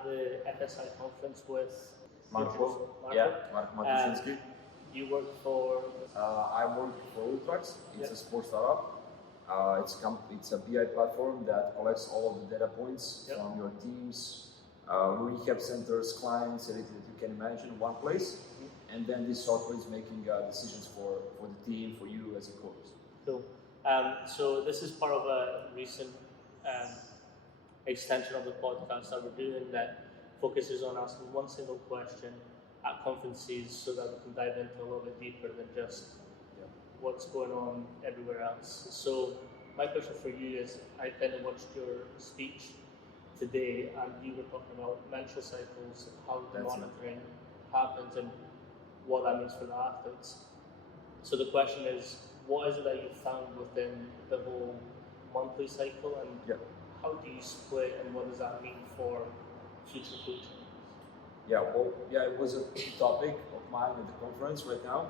at the FSI conference with Marko. Yeah, Marko Matušinskij. You work for? I work for Ultrax. It's a sports startup. It's a BI platform that collects all of the data points from your teams, rehab centers, clients, everything that you can imagine in one place. And then this software is making decisions for the team, for you as a coach. Cool. So this is part of a recent extension of the podcast that we're doing that focuses on asking one single question at conferences so that we can dive into a little bit deeper than just what's going on everywhere else. So my question for you is, I kind of watched your speech today and you were talking about menstrual cycles, how the monitoring happens and what that means for the athletes. So the question is, what is it that you found within the whole monthly cycle and how do you split and what does that mean for future coaching? It was a big topic of mine at the conference right now.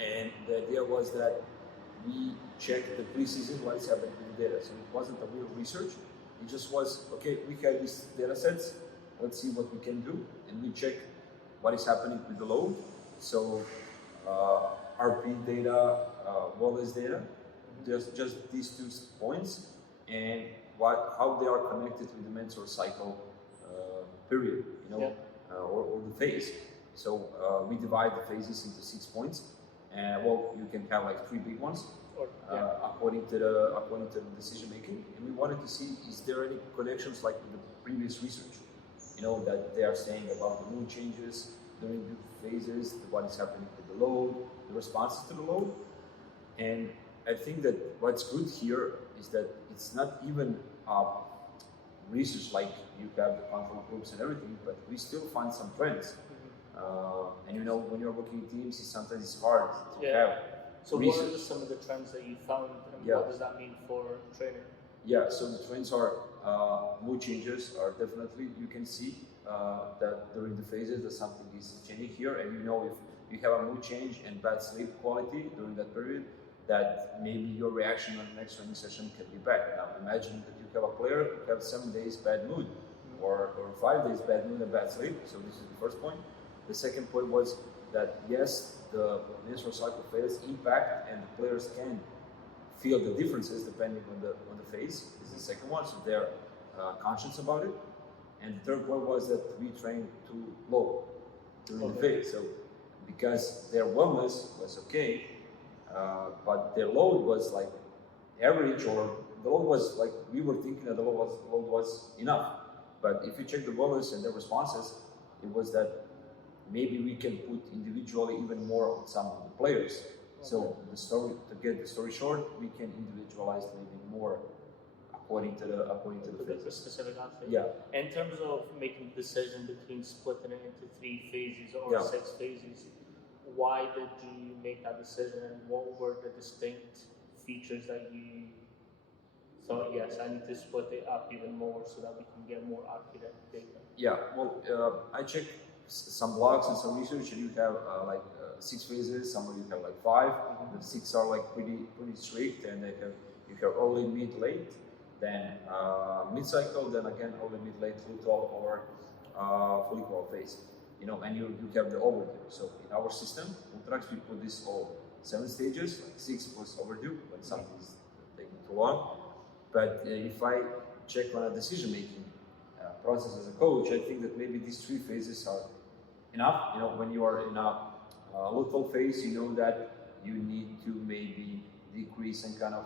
And the idea was that we checked the preseason what is happening with the data. So it wasn't a real research. It just was, okay, we had these data sets, let's see what we can do. And we check what is happening with the load. So RP data, wellness data, just these 2 points, and how they are connected with the menstrual cycle period, or the phase. So we divide the phases into 6 points. You can have like 3 big ones according to the decision making. And we wanted to see, is there any connections like with the previous research, that they are saying about the mood changes during the phases, what is happening with the load, the responses to the load. And I think that what's good here is that it's not even research like you have the control groups and everything, but we still find some trends. And when you're working in teams, sometimes it's hard to have. So research. What are some of the trends that you found and what does that mean for training? So the trends are mood changes are definitely, you can see that during the phases that something is changing here, and if you have a mood change and bad sleep quality during that period, that maybe your reaction on the next training session can be bad. Now imagine that you have a player who has 7 days bad mood or 5 days bad mood and bad sleep. So this is the first point. The second point was that yes, the menstrual cycle phase impact and the players can feel the differences depending on the phase. This is the second one, so they're conscious about it. And the third point was that we trained too low during the phase. So because their wellness was okay, but their load was like average, or the load was like, we were thinking that the load was enough. But if you check the wellness and their responses, it was that maybe we can put individually even more on some of the players. So to get the story short, we can individualize maybe more according to the specific athlete. Yeah. In terms of making the decision between splitting it into 3 phases or 6 phases, why did you make that decision and what were the distinct features that you thought, yes, I need to split it up even more so that we can get more accurate data? I checked some blogs and some research, and you have 6 phases. Somewhere you have like 5. The 6 are like pretty strict, and you have early, mid, late, then mid cycle, then again early, mid, late, luteal or follicular phase. And you have the overdue. So in our system, Ultrax, we put this all 7 stages, like 6 plus overdue when something is taking too long. But if I check on a decision making process as a coach, I think that maybe these 3 phases are enough. When you are in a luteal phase, that you need to maybe decrease some kind of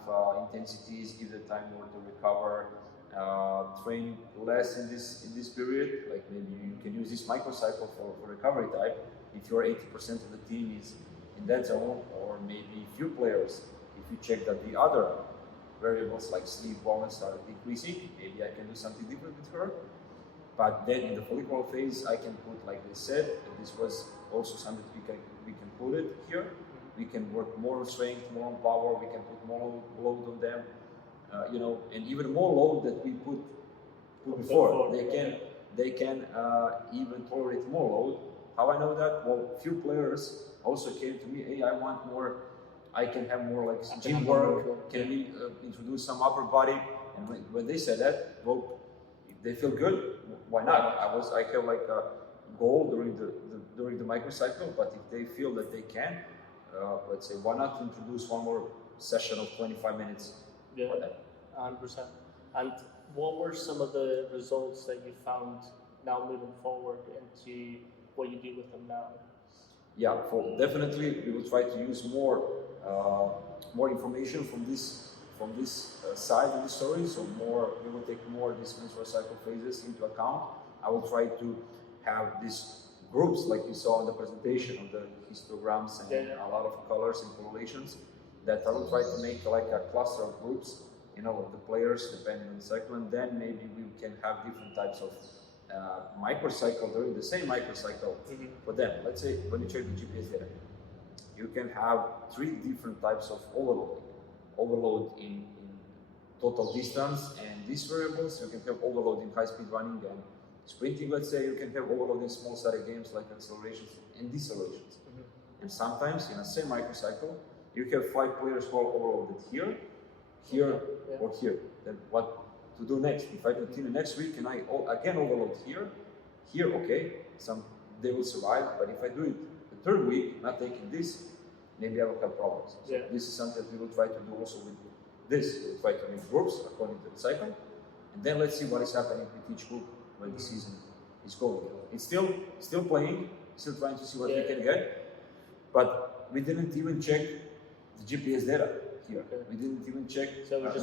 intensities, give the time more to recover, train less in this period. Like maybe you can use this microcycle for recovery type if your 80% of the team is in that zone, or maybe few players. If you check that the other variables like sleep, wellness are decreasing, maybe I can do something different with her. But then in the follicular phase, I can put, like they said, and this was also something that we can put it here. We can work more on strength, more on power. We can put more load on them, and even more load that we put before. They can even tolerate more load. How I know that? Well, few players also came to me. Hey, I want more. I can have more like gym work. Can we introduce some upper body? And when they said that, well, they feel good, why not? I have like a goal during the microcycle, but if they feel that they can, let's say, why not introduce one more session of 25 minutes for them? 100%. And what were some of the results that you found now moving forward into what you do with them now? Yeah, definitely we will try to use more information from this side of the story. So we will take more these menstrual cycle phases into account. I will try to have these groups like you saw in the presentation of the histograms and a lot of colors and correlations, that I will try to make like a cluster of groups, of the players depending on the cycle, and then maybe we can have different types of microcycle during the same microcycle for them. Let's say when you check the GPS data, you can have 3 different types of overloading. Overload in total distance and these variables. You can have overload in high-speed running and sprinting, let's say. You can have overload in small-sided games like accelerations and decelerations. And sometimes in the same microcycle, you have 5 players who are overloaded here, or here. Then what to do next? If I continue next week and I again overload here, okay, they will survive. But if I do it the 3rd week, not taking this, maybe I will have problems. So this is something that we will try to do also with this. We'll try to make groups according to the cycle, and then let's see what is happening with each group when the season is going. It's still playing, still trying to see what we can get, but we didn't even check the GPS data here. We didn't even check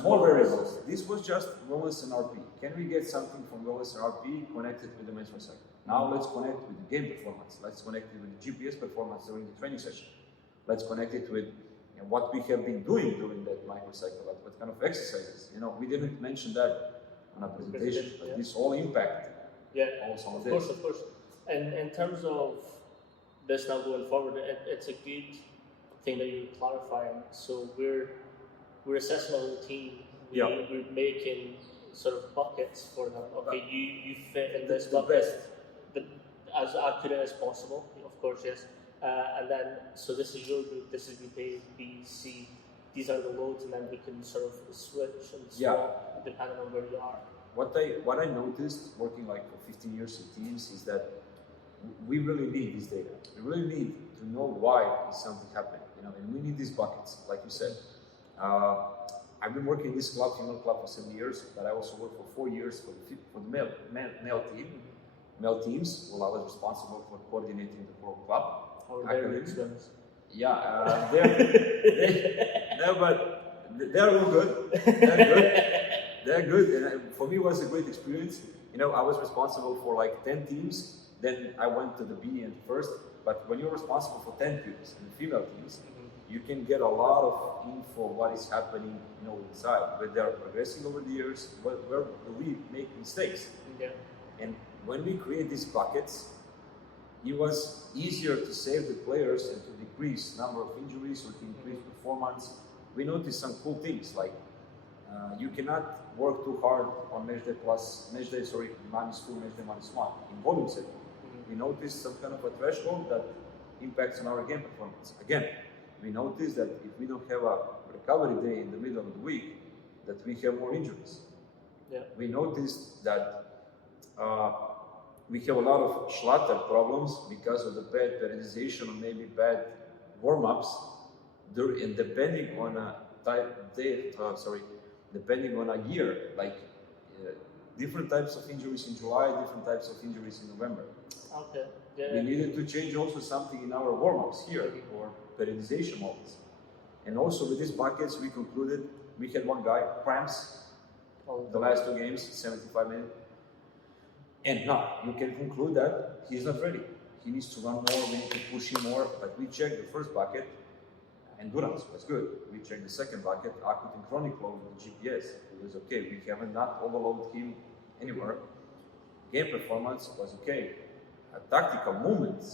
more variables. This was just wellness and RP. Can we get something from wellness and RP connected with the menstrual cycle? Now let's connect with the game performance. Let's connect it with the GPS performance during the training session. Let's connect it with what we have been doing during that microcycle, what kind of exercises. We didn't mention that on our presentation, but this all impact. Also on this. Of course. And in terms of this now going forward, it's a good thing that you're clarifying. So we're assessing a whole team. We're making sort of buckets for them. Okay, you fit in this bucket, as accurate as possible. Of course, yes. And then, so this is your group, this is group A, B, C, these are the loads, and then we can sort of switch and swap depending on where you are. What I noticed working like for 15 years in teams is that we really need this data. We really need to know why is something happening, and we need these buckets, like you said. I've been working in this female club for 7 years, but I also worked for 4 years for the male teams. Well, I was responsible for coordinating the whole club. How are their swims? Yeah, but they're all good. They're good, and for me it was a great experience. I was responsible for like 10 teams. Then I went to the B and first. But when you're responsible for 10 teams and female teams, you can get a lot of info what is happening, inside. Where they are progressing over the years, where do we make mistakes? And when we create these buckets, it was easier to save the players and to decrease number of injuries or to increase performance. We noticed some cool things like you cannot work too hard on match day -2, match day -1 in volume setting. We noticed some kind of a threshold that impacts on our game performance. Again, we noticed that if we don't have a recovery day in the middle of the week, that we have more injuries. We noticed that we have a lot of schlutter problems because of the bad periodization or maybe bad warm-ups, and depending on depending on a year, like different types of injuries in July, different types of injuries in November. Okay. We needed to change also something in our warm-ups here or periodization models. And also with these buckets, we concluded we had one guy cramps the last 2 games, 75 minutes. And now you can conclude that he's not ready. He needs to run more, we need to push him more. But we checked the first bucket, endurance was good. We checked the second bucket, acute and chronic load with GPS. It was okay. We haven't not overloaded him anywhere. Game performance was okay. Tactical movements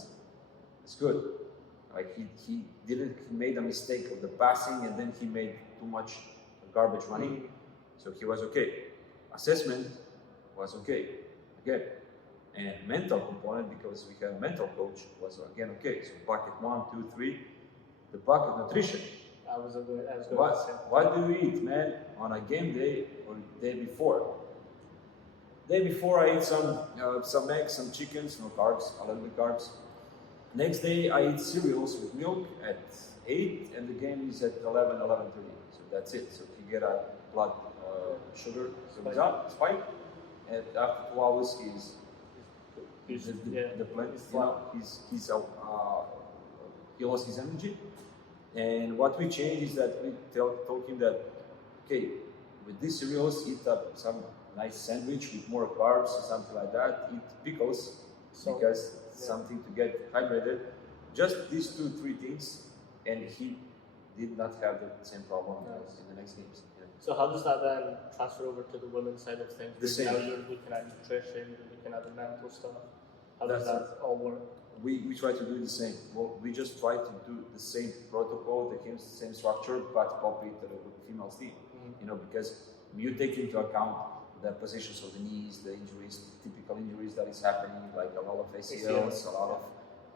is good. Like he made a mistake of the passing and then he made too much garbage running. So he was okay. Assessment was okay. Again, and mental component, because we have a mental coach, was again okay. So bucket 1, 2, 3, the bucket nutrition. What do you eat, man, on a game day or day before? Day before I eat some eggs, some chickens, no carbs, a little bit carbs. Next day I eat cereals with milk at 8 and the game is at 11, 11:30. So that's it. So you get a blood sugar comes up, spike, and after 2 hours the plant, he lost his energy. And what we changed is that we told him that, okay, with these cereals, eat up some nice sandwich with more carbs or something like that. Eat pickles, because something to get hydrated. Just these 2-3 things, and he did not have the same problem in the next games. Yeah. So how does that then transfer over to the women's side of things? The same. Now you're looking at nutrition, you're looking at the mental stuff. How does that all work? We try to do the same. Well, we just try to do the same protocol, the same structure, but copy it to the females team. Because you take into account the positions of the knees, the injuries, typical injuries that is happening, like a lot of ACLs, a lot of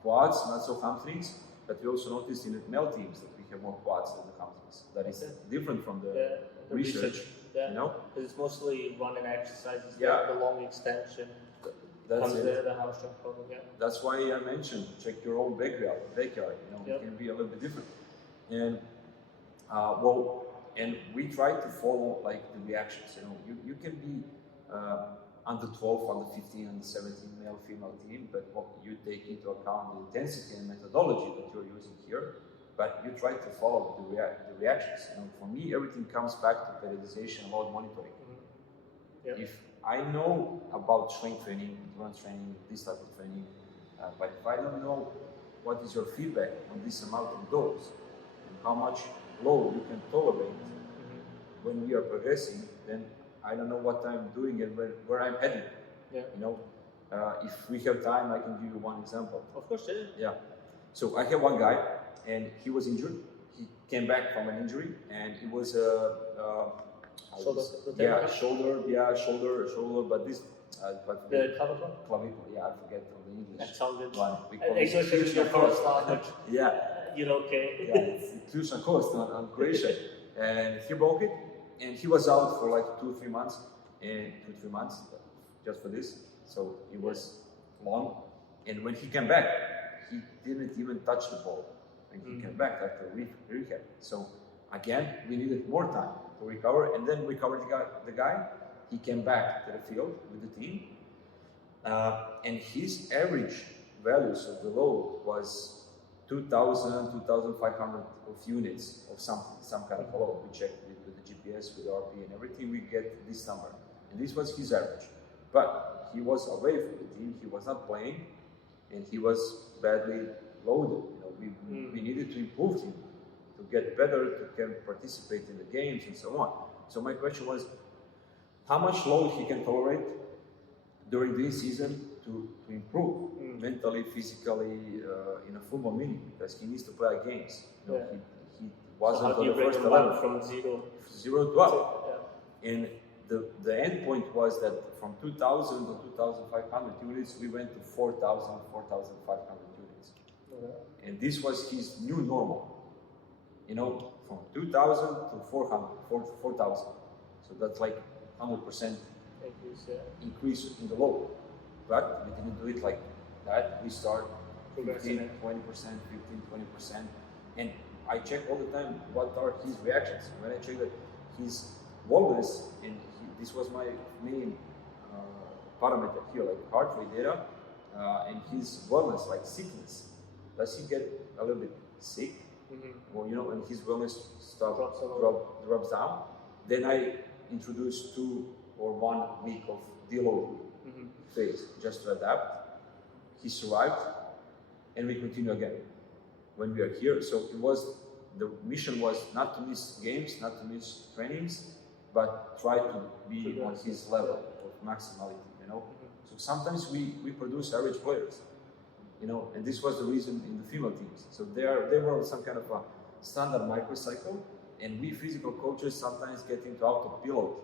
quads, not so hamstrings. But we also noticed in the male teams that we have more quads than the hamstrings. That is different from the research. Because it's mostly running exercises, the long extension. That's it. The hamstring problem, That's why I mentioned check your own backyard. It can be a little bit different. And and we try to follow like the reactions. You can be under 12, under 15, under 17 male female team, but you take into account the intensity and methodology that you're using here. But you try to follow the reactions. For me, everything comes back to periodization, load monitoring. If I know about strength training, endurance training, this type of training, but if I don't know what is your feedback on this amount of dose and how much load you can tolerate when we are progressing, then I don't know what I'm doing and where I'm heading. If we have time, I can give you one example. Of course, So I have one guy, and he was injured. He came back from an injury, and it was shoulder, but this. The clavicle? Clavicle, I forget the English. That sounded one. English is your first language. You're okay. It's Cluj Coast on Croatia. And he broke it, and he was out for like 2-3 months, just for this. So it was long. And when he came back, he didn't even touch the ball. And he came back after rehab. So again, we needed more time to recover, and then we recovered the guy. He came back to the field with the team, and his average values of the load was 2,000, 2,500 of units of some kind of load. We checked with the GPS, with RP and everything, we get this number. And this was his average. But he was away from the team, he was not playing, and he was badly loaded. We needed to improve him to get better, to participate in the games and so on. So my question was, how much load he can tolerate during this season to improve mentally, physically, in a football meaning, because he needs to play games. He wasn't on the first 11 from 0 to 12. And the end point was that from 2,000 to 2,500 units, we went to 4,000, 4,500 units. And this was his new normal. From 2,000 to 4,000. So that's like 100% increase in the load. But we didn't do it like that. We start 15, 20%, 15, 20%. And I check all the time what are his reactions. When I check that his wellness, and this was my main parameter here, like heart rate data, and his wellness, like sickness. Does he get a little bit sick? Or, and his wellness drops down. Then I introduce 2 or 1 week of deload phase just to adapt. He survived, and we continue again when we are here. So the mission was not to miss games, not to miss trainings, but try to be on his level of maximality. So sometimes we produce average players. And this was the reason in the female teams. So they were some kind of a standard microcycle, and we physical coaches sometimes get into autopilot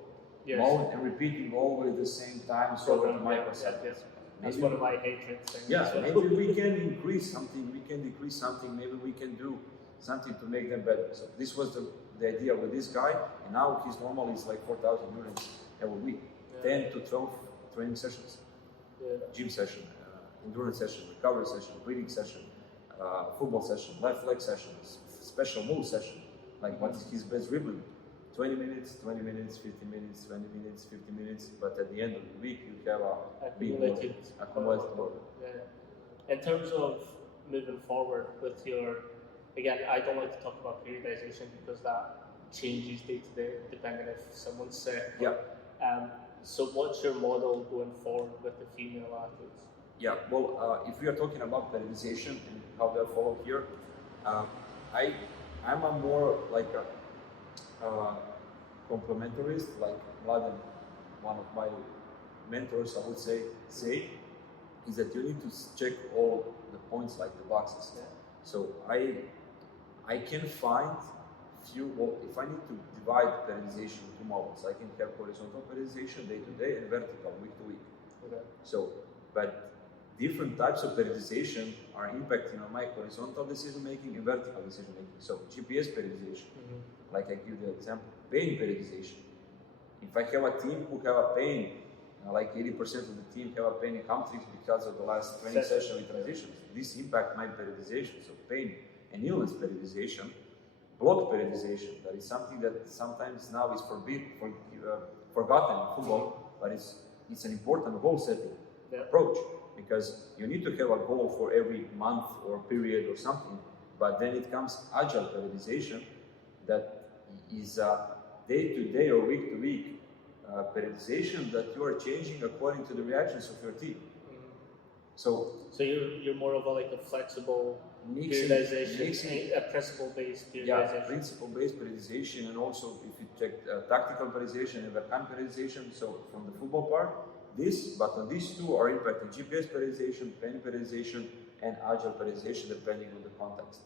mode and repeating always the same time sort of microcycle. That's one of my hatred things. Maybe we can increase something, we can decrease something, maybe we can do something to make them better. So this was the idea with this guy, and now his normal is like 4,000 units every week. 10 to training sessions, Yeah. gym session, endurance session, recovery session, breathing session, football session, left leg sessions, special move session, like what is his best dribbling. 20 minutes, 20 minutes, 15 minutes, 20 minutes, 50 minutes, but at the end of the week you have a accumulated load. Yeah. In terms of moving forward with your, again, I don't like to talk about periodization because that changes day to day depending if someone's sick. Yeah. So what's your model going forward with the female athletes? Yeah, well, if we are talking about periodization and how they follow here, I'm a more like a complementarist, like Mladen, one of my mentors, I would say, is that you need to check all the points like the boxes. Yeah. So I can find few, well, if I need to divide periodization into models, I can have horizontal periodization day to day and vertical week to week. Okay. So, but different types of periodization are impacting on my horizontal decision making and vertical decision making. So GPS periodization, like I give the example, pain periodization. If I have a team who have a pain, like 80% of the team have a pain in hamstrings because of the last training session with transitions, this impact my periodization. So pain and illness periodization, block periodization, that is something that sometimes now is forgotten in football, but it's an important goal setting approach, because you need to have a goal for every month or period or something, but then it comes agile periodization that is day to day or week to week periodization that you are changing according to the reactions of your team. So you're more of a flexible periodization, a principle-based periodization. Yeah, principle-based periodization, and also if you check tactical periodization and overtime periodization. So from the football part, but on these two are impacting GPS periodization, pain periodization, and agile periodization depending on the context.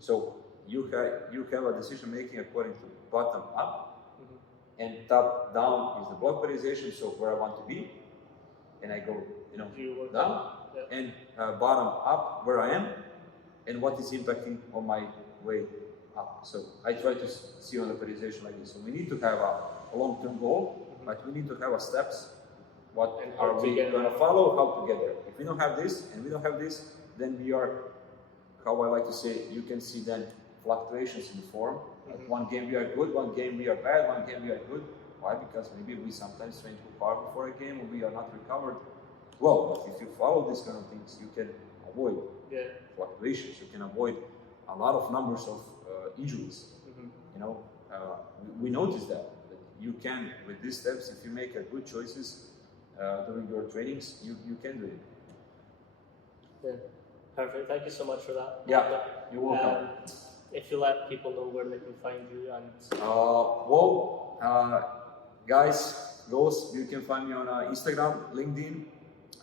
So you have a decision making according to bottom up, and top down is the block periodization. So where I want to be, and I go down, and bottom up where I am, and what is impacting on my way up. So I try to see on the periodization like this. So we need to have a long-term goal, but we need to have a steps. What are we going to follow? How to get there? If we don't have this and we don't have this, then we are, how I like to say, you can see then fluctuations in the form. Like one game we are good, one game we are bad, one game we are good. Why? Because maybe we sometimes train too hard before a game, or we are not recovered. Well, but if you follow these kind of things, you can avoid fluctuations. You can avoid a lot of numbers of injuries. We notice that you can, with these steps, if you make good choices during your trainings, you can do it. Yeah, perfect. Thank you so much for that. Yeah, you're welcome. If you let people know where they can find you and guys, you can find me on Instagram, LinkedIn.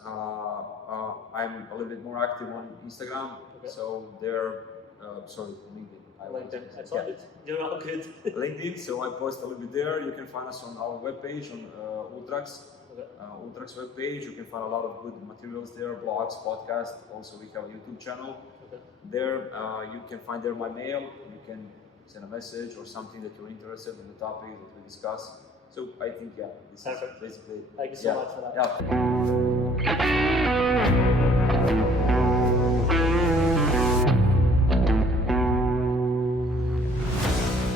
I'm a little bit more active on Instagram, so there. Sorry, LinkedIn. LinkedIn. That's all good. You're all good. LinkedIn. So I post a little bit there. You can find us on our webpage on Ultrax. Ultrax webpage. You can find a lot of good materials there, blogs, podcasts. Also, we have a YouTube channel. There, you can find there my mail. You can send a message or something that you're interested in the topic that we discuss. So I think this is basically. Thank you so much for that. Yeah.